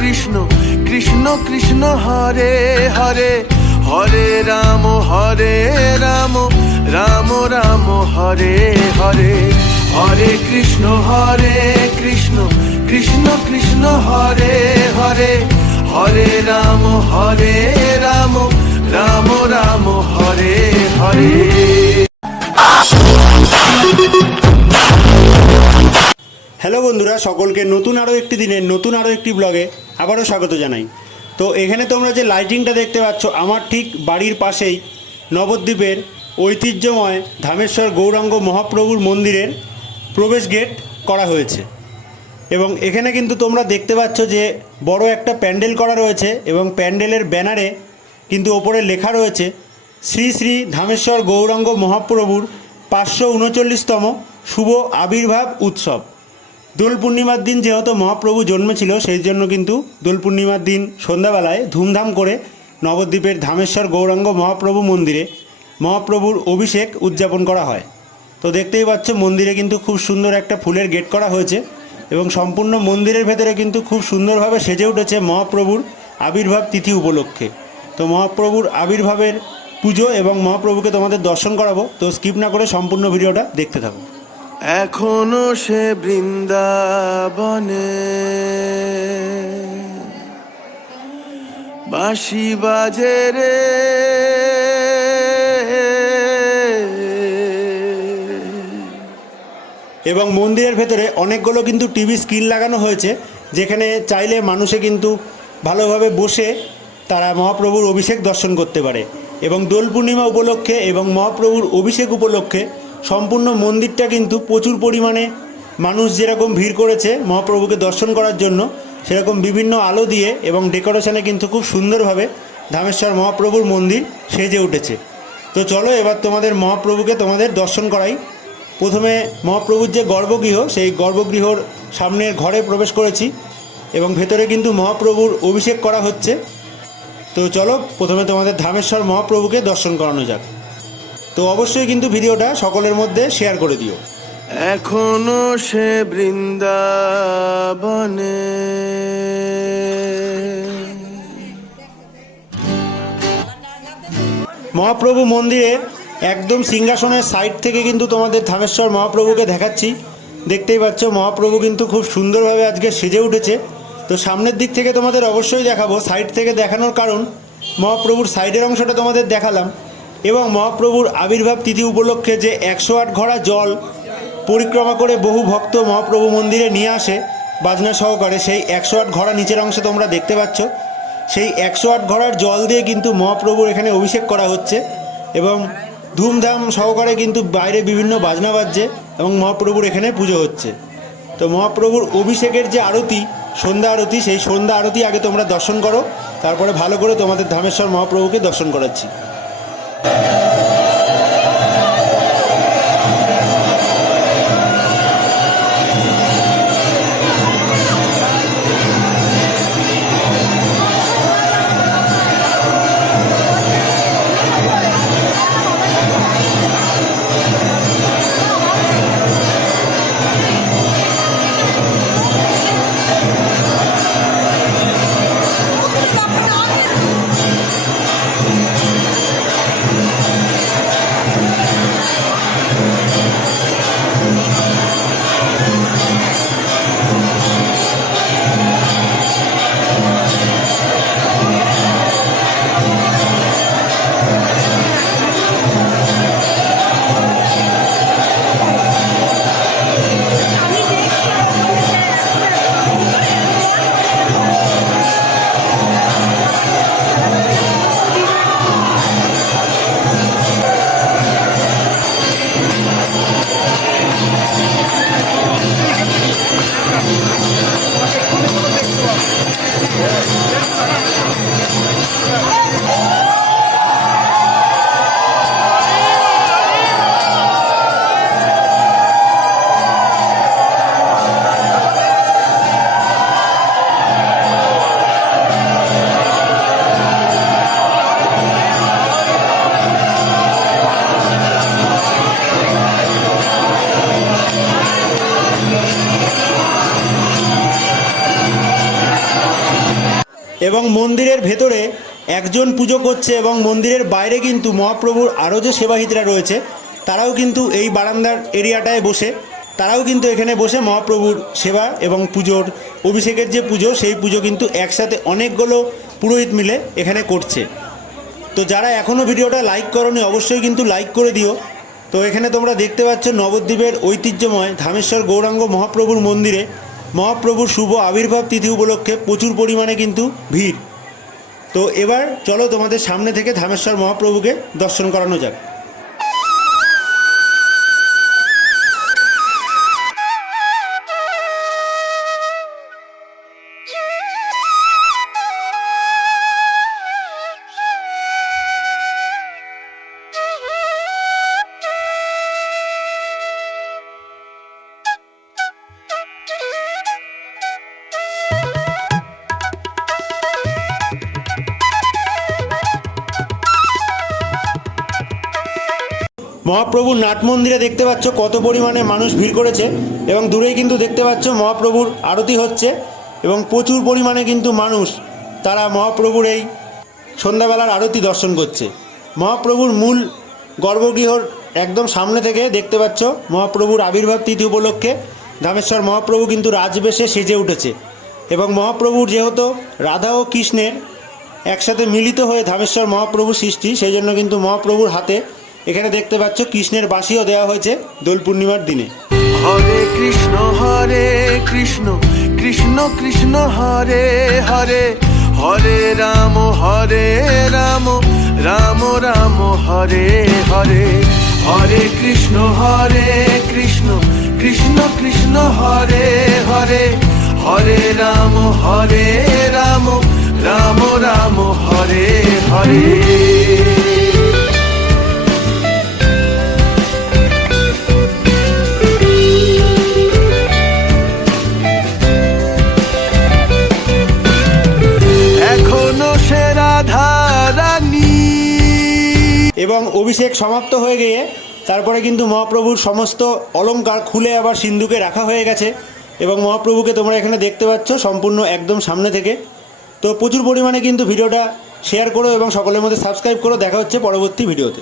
কৃষ্ণ কৃষ্ণ কৃষ্ণ হরে হরে, হরে রাম রাম রাম হরে হরে, হরে কৃষ্ণ কৃষ্ণ কৃষ্ণ হরে হরে, হরে Ram Ram Ram Hare Hare. Hello বন্ধুরা, সকলকে নতুন আরও একটি দিনের নতুন আরও একটি ব্লগে আবারও স্বাগত জানাই। তো এখানে তোমরা যে লাইটিংটা দেখতে পাচ্ছ, আমার ঠিক বাড়ির পাশেই নবদ্বীপের ঐতিহ্যময় ধামেশ্বর গৌরাঙ্গ মহাপ্রভুর মন্দিরের প্রবেশ গেট করা হয়েছে। এবং এখানে কিন্তু তোমরা দেখতে পাচ্ছ যে বড় একটা প্যান্ডেল করা রয়েছে, এবং প্যান্ডেলের ব্যানারে কিন্তু ওপরে লেখা রয়েছে শ্রী শ্রী ধামেশ্বর গৌরাঙ্গ মহাপ্রভুর 539তম শুভ আবির্ভাব উৎসব। দোল পূর্ণিমার দিন যেহেতু মহাপ্রভু জন্মেছিল, সেই জন্য কিন্তু দোল পূর্ণিমার দিন সন্ধ্যাবেলায় ধুমধাম করে নবদ্বীপের ধামেশ্বর গৌরাঙ্গ মহাপ্রভু মন্দিরে মহাপ্রভুর অভিষেক উদযাপন করা হয়। তো দেখতেই পাচ্ছ মন্দিরে কিন্তু খুব সুন্দর একটা ফুলের গেট করা হয়েছে, এবং সম্পূর্ণ মন্দিরের ভেতরে কিন্তু খুব সুন্দরভাবে সেজে উঠেছে মহাপ্রভুর আবির্ভাব তিথি উপলক্ষে। তো মহাপ্রভুর আবির্ভাবের পুজো এবং মহাপ্রভুকে তোমাদের দর্শন করাবো, তো স্কিপ না করে সম্পূর্ণ ভিডিওটা দেখতে থাকো। এখনো সে বৃন্দাবনে বাঁশি বাজে রে, এবং মন্দিরের ভেতরে অনেকগুলো কিন্তু টিভি স্ক্রিন লাগানো হয়েছে, যেখানে চাইলে মানুষে কিন্তু ভালোভাবে বসে তারা মহাপ্রভুর অভিষেক দর্শন করতে পারে। এবং দোল পূর্ণিমা উপলক্ষে এবং মহাপ্রভুর অভিষেক উপলক্ষে সম্পূর্ণ মন্দিরটা কিন্তু প্রচুর পরিমাণে মানুষ যেরকম ভিড় করেছে মহাপ্রভুকে দর্শন করার জন্য, সেরকম বিভিন্ন আলো দিয়ে এবং ডেকোরেশনে কিন্তু খুব সুন্দরভাবে ধামেশ্বর মহাপ্রভুর মন্দির সেজে উঠেছে। তো চলো এবার তোমাদের মহাপ্রভুকে তোমাদের দর্শন করাই। প্রথমে মহাপ্রভুর যে গর্ভগৃহ, সেই গর্ভগৃহর সামনের ঘরে প্রবেশ করেছি, এবং ভেতরে কিন্তু মহাপ্রভুর অভিষেক করা হচ্ছে। তো চলো প্রথমে তোমাদের ধামেশ্বর মহাপ্রভুকে দর্শন করানো যাক। তো অবশ্যই কিন্তু ভিডিওটা সকলের মধ্যে শেয়ার করে দিও। এখনো সে বৃন্দাবনে মহাপ্রভু মন্দিরের একদম সিংহাসনের সাইড থেকে কিন্তু তোমাদের ধামেশ্বর মহাপ্রভুকে দেখাচ্ছি। দেখতেই পাচ্ছ মহাপ্রভু কিন্তু খুব সুন্দরভাবে আজকে সেজে উঠেছে। তো সামনের দিক থেকে তোমাদের অবশ্যই দেখাবো, সাইড থেকে দেখানোর কারণ মহাপ্রভুর সাইডের অংশটা তোমাদের দেখালাম, এবং মহাপ্রভুর আবির্ভাব তিথি উপলক্ষে যে 108 ঘড়া জল পরিক্রমা করে বহু ভক্ত মহাপ্রভু মন্দিরে নিয়ে আসে বাজনা সহকারে, সেই 108 ঘড়া নিচের অংশে তোমরা দেখতে পাচ্ছ। সেই 108 ঘড়ার জল দিয়ে কিন্তু মহাপ্রভুর এখানে অভিষেক করা হচ্ছে, এবং ধুমধাম সহকারে কিন্তু বাইরে বিভিন্ন বাজনা বাজছে এবং মহাপ্রভুর এখানে পুজো হচ্ছে। তো মহাপ্রভুর অভিষেকের যে আরতি, সন্ধ্যা আরতি, সেই সন্ধ্যা আরতি আগে তোমরা দর্শন করো, তারপরে ভালো করে তোমাদের ধামেশ্বর মহাপ্রভুকে দর্শন করাচ্ছি। এবং মন্দিরের ভেতরে একজন পুজো করছে এবং মন্দিরের বাইরে কিন্তু মহাপ্রভুর আরও যে সেবাহিতরা রয়েছে তারাও কিন্তু এই বারান্দার এরিয়াটায় বসে তারাও কিন্তু এখানে বসে মহাপ্রভুর সেবা এবং পুজোর অভিষেকের যে পুজো সেই পুজো কিন্তু একসাথে অনেকগুলো পুরোহিত মিলে এখানে করছে। তো যারা এখনও ভিডিওটা লাইক করোনি অবশ্যই কিন্তু লাইক করে দিও। তো এখানে তোমরা দেখতে পাচ্ছ নবদ্বীপের ঐতিহ্যময় ধামেশ্বর গৌরাঙ্গ মহাপ্রভুর মন্দিরে মহাপ্রভুর শুভ আবির্ভাব তিথি উপলক্ষে প্রচুর পরিমাণে কিন্তু ভিড়। তো এবার চলো তোমাদের সামনে থেকে ধামেশ্বর মহাপ্রভুকে দর্শন করানো যাক। মহাপ্রভুর নাট মন্দিরে দেখতে পাচ্ছ কত পরিমাণে মানুষ ভিড় করেছে এবং দূরেই কিন্তু দেখতে পাচ্ছ মহাপ্রভুর আরতি হচ্ছে এবং প্রচুর পরিমাণে কিন্তু মানুষ তারা মহাপ্রভুর এই সন্ধ্যাবেলার আরতি দর্শন করছে। মহাপ্রভুর মূল গর্ভগৃহর একদম সামনে থেকে দেখতে পাচ্ছ মহাপ্রভুর আবির্ভাব তিথি উপলক্ষে ধামেশ্বর মহাপ্রভু কিন্তু রাজবেশে সেজে উঠেছে এবং মহাপ্রভুর যেহেতু রাধা ও কৃষ্ণের একসাথে মিলিত হয়ে ধামেশ্বর মহাপ্রভু সৃষ্টি সেই জন্য কিন্তু মহাপ্রভুর হাতে এখানে দেখতে পাচ্ছ কৃষ্ণের বাঁশিও দেওয়া হয়েছে দোল পূর্ণিমার দিনে। হরে কৃষ্ণ কৃষ্ণ কৃষ্ণ হরে হরে, হরে রাম রাম রাম হরে হরে। হরে কৃষ্ণ কৃষ্ণ কৃষ্ণ হরে হরে, হরে রাম রাম রাম হরে হরে। এবং অভিষেক সমাপ্ত হয়ে গিয়ে তারপরে কিন্তু মহাপ্রভুর সমস্ত অলংকার খুলে আবার সিন্ধুকে রাখা হয়ে গেছে এবং মহাপ্রভুকে তোমরা এখানে দেখতে পাচ্ছ সম্পূর্ণ একদম সামনে থেকে। তো প্রচুর পরিমাণে কিন্তু ভিডিওটা শেয়ার করো এবং সকলের মধ্যে সাবস্ক্রাইব করো। দেখা হচ্ছে পরবর্তী ভিডিওতে।